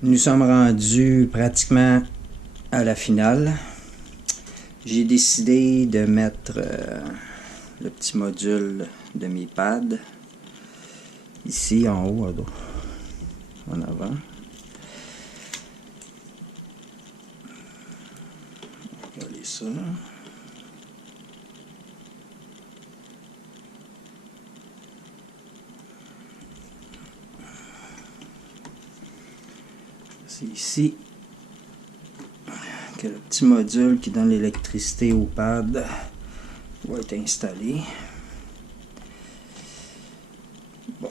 Nous sommes rendus pratiquement à la finale. J'ai décidé de mettre le petit module de mes pads ici en haut, en avant. On va coller ça. C'est ici que le petit module qui donne l'électricité au pad va être installé. Bon.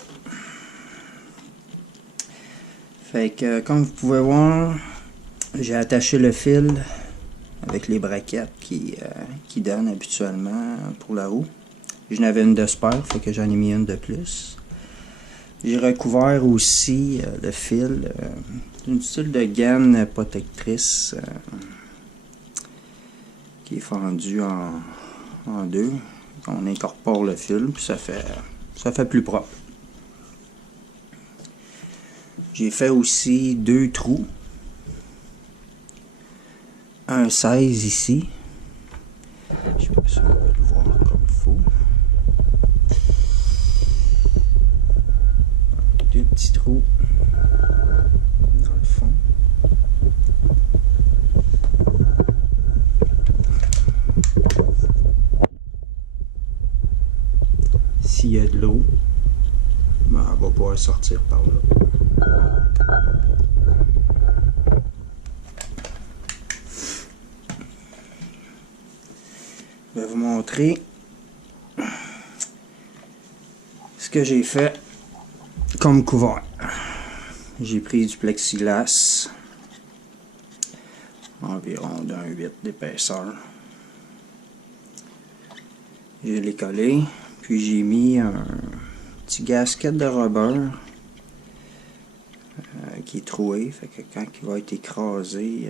Fait que comme vous pouvez voir, j'ai attaché le fil avec les braquettes qui donnent habituellement pour la roue. J'en avais une de spare, fait que j'en ai mis une de plus. J'ai recouvert aussi le fil d'une style de gaine protectrice qui est fendue en deux. On incorpore le fil, puis ça fait plus propre. J'ai fait aussi deux trous. Un 16 ici. Je sais pas si on peut le voir comme il faut. Deux petits trous dans le fond. S'il y a de l'eau, ben, elle va pouvoir sortir par là. Je vais vous montrer ce que j'ai fait comme couvert. J'ai pris du plexiglas, environ d'un 8 d'épaisseur. Je l'ai collé, puis j'ai mis un petit gasket de rubber qui est troué, fait que quand il va être écrasé,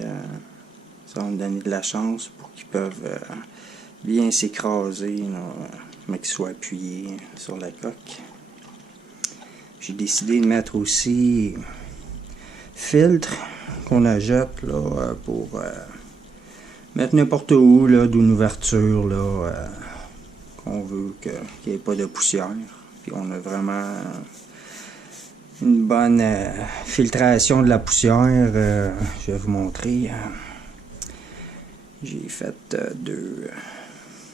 ça va me donner de la chance pour qu'ils peuvent bien s'écraser, mais qu'ils soient appuyés sur la coque. J'ai décidé de mettre aussi filtre qu'on ajoute là, pour mettre n'importe où, là, d'une ouverture là, qu'on veut qu'il n'y ait pas de poussière. Puis on a vraiment une bonne filtration de la poussière. Je vais vous montrer. J'ai fait deux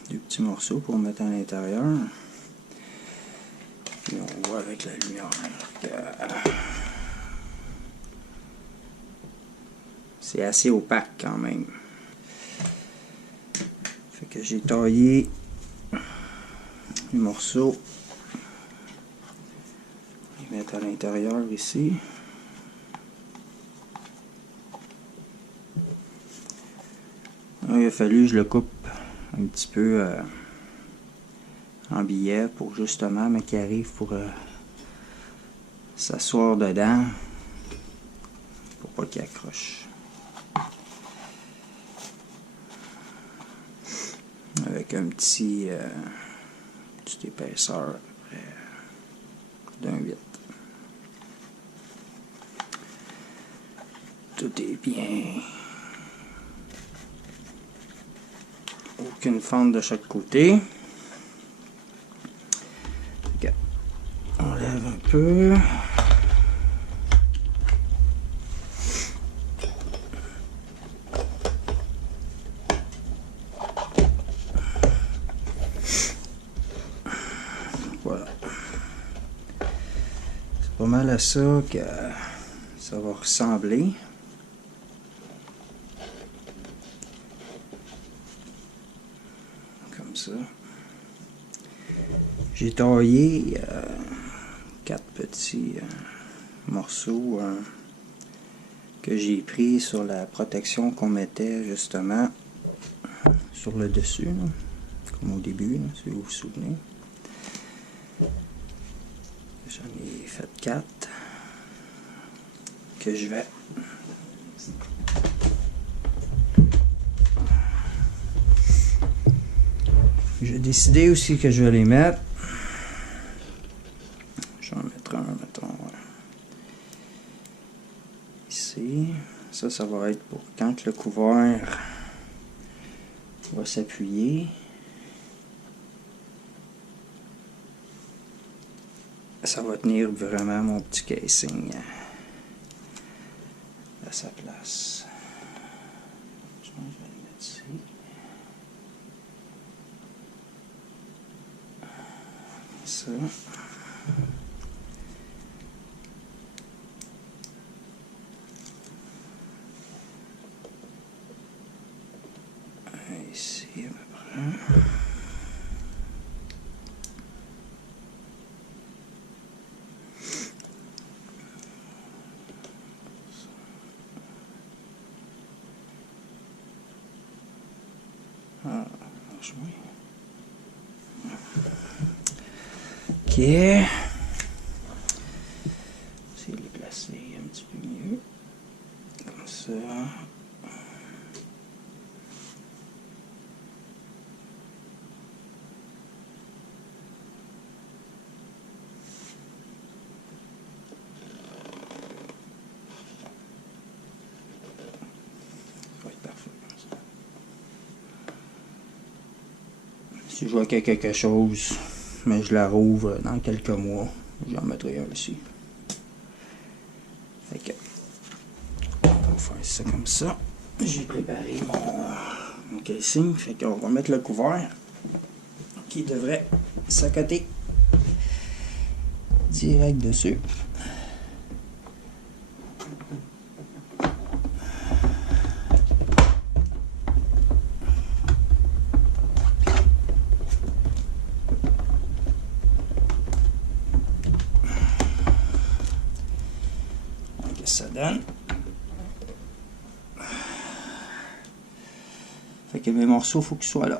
petits morceaux pour mettre à l'intérieur. Puis on voit avec la lumière que c'est assez opaque quand même. Fait que j'ai taillé les morceaux. Je vais mettre à l'intérieur ici. Là, il a fallu que je le coupe un petit peu en billet pour justement, mais qu'il arrive pour s'asseoir dedans pour pas qu'il accroche. Avec un petit petite épaisseur à peu près d'un 8. Tout est bien. Aucune fente de chaque côté. Okay. On lève un peu. Voilà. C'est pas mal à ça que ça va ressembler. Comme ça. J'ai taillé 4 petits morceaux que j'ai pris sur la protection qu'on mettait justement sur le dessus, là, comme au début, là, si vous vous souvenez. J'en ai fait 4 que je vais j'ai décidé aussi que je vais les mettre. Je vais en mettre un, mettons, ici. Ça va être pour quand le couvert va s'appuyer. Ça va tenir vraiment mon petit casing à sa place. Je vais le mettre ici. Ça. Ici à peu près. Ah, oui. Ok. Essayer de les placer un petit peu mieux. Comme ça. Ça va être parfait comme ça. Si je vois qu'il y a quelque chose, mais je la rouvre dans quelques mois, j'en mettrai un aussi. Fait que, on va faire ça comme ça. J'ai préparé mon casing, fait qu'on va mettre le couvert qui devrait s'accoter direct dessus. Ça donne. Fait que mes morceaux, il faut qu'ils soient là.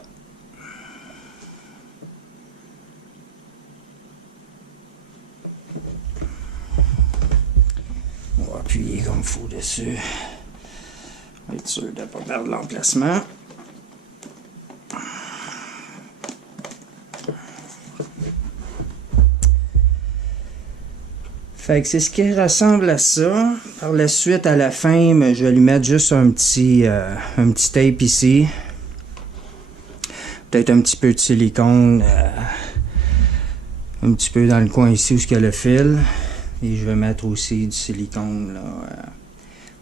On va appuyer comme il faut dessus. On va être sûr de ne pas perdre l'emplacement. Fait que c'est ce qui ressemble à ça. Par la suite, à la fin, je vais lui mettre juste un petit tape ici. Peut-être un petit peu de silicone. Un petit peu dans le coin ici où il y a le fil. Et je vais mettre aussi du silicone là,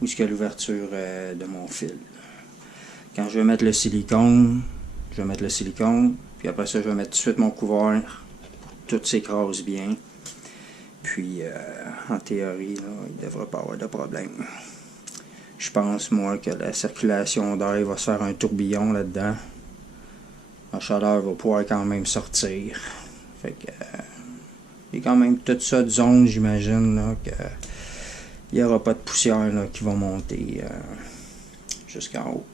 où il y a l'ouverture de mon fil. Quand je vais mettre le silicone, puis après ça, je vais mettre tout de suite mon couvert. Tout s'écrase bien. Puis, en théorie, là, il ne devrait pas avoir de problème. Je pense, moi, que la circulation d'air va se faire un tourbillon là-dedans. La chaleur va pouvoir quand même sortir. Fait que, il y a quand même toute ça de zone, j'imagine, là, que il n'y aura pas de poussière là, qui va monter jusqu'en haut.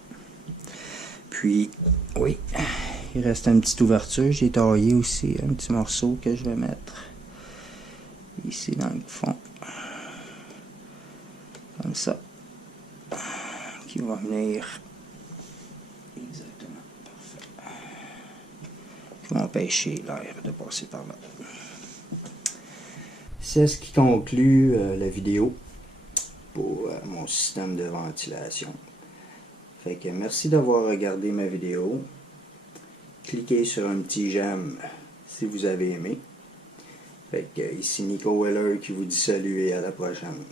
Puis, oui, il reste une petite ouverture. J'ai taillé aussi un petit morceau que je vais mettre ici dans le fond, comme ça, qui va venir exactement parfait, qui va empêcher l'air de passer par là. C'est ce qui conclut la vidéo pour mon système de ventilation. Fait que merci d'avoir regardé ma vidéo. Cliquez sur un petit j'aime si vous avez aimé. Fait que ici Nico Weller qui vous dit salut et à la prochaine.